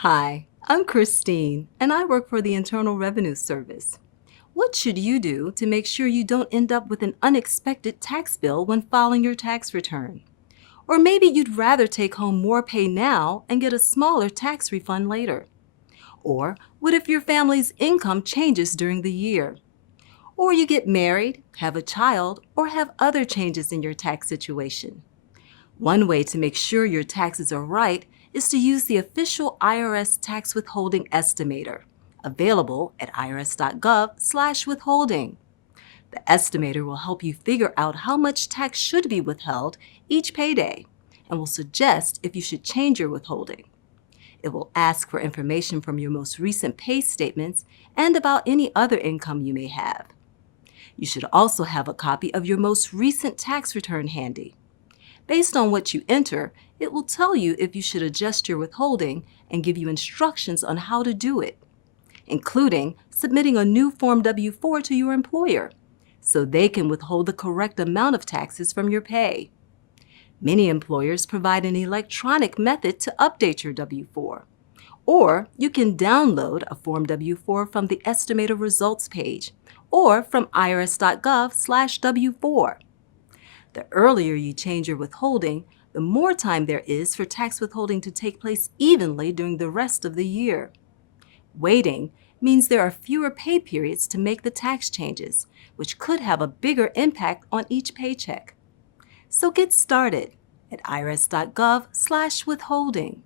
Hi, I'm Christine, and I work for the Internal Revenue Service. What should you do to make sure you don't end up with an unexpected tax bill when filing your tax return? Or maybe you'd rather take home more pay now and get a smaller tax refund later. Or what if your family's income changes during the year? Or you get married, have a child, or have other changes in your tax situation? One way to make sure your taxes are right is to use the official IRS tax withholding estimator, available at irs.gov/withholding. The estimator will help you figure out how much tax should be withheld each payday and will suggest if you should change your withholding. It will ask for information from your most recent pay statements and about any other income you may have. You should also have a copy of your most recent tax return handy. Based on what you enter, it will tell you if you should adjust your withholding and give you instructions on how to do it, including submitting a new Form W-4 to your employer so they can withhold the correct amount of taxes from your pay. Many employers provide an electronic method to update your W-4, or you can download a Form W-4 from the Estimator Results page or from irs.gov/W4. The earlier you change your withholding, the more time there is for tax withholding to take place evenly during the rest of the year. Waiting means there are fewer pay periods to make the tax changes, which could have a bigger impact on each paycheck. So get started at irs.gov/withholding.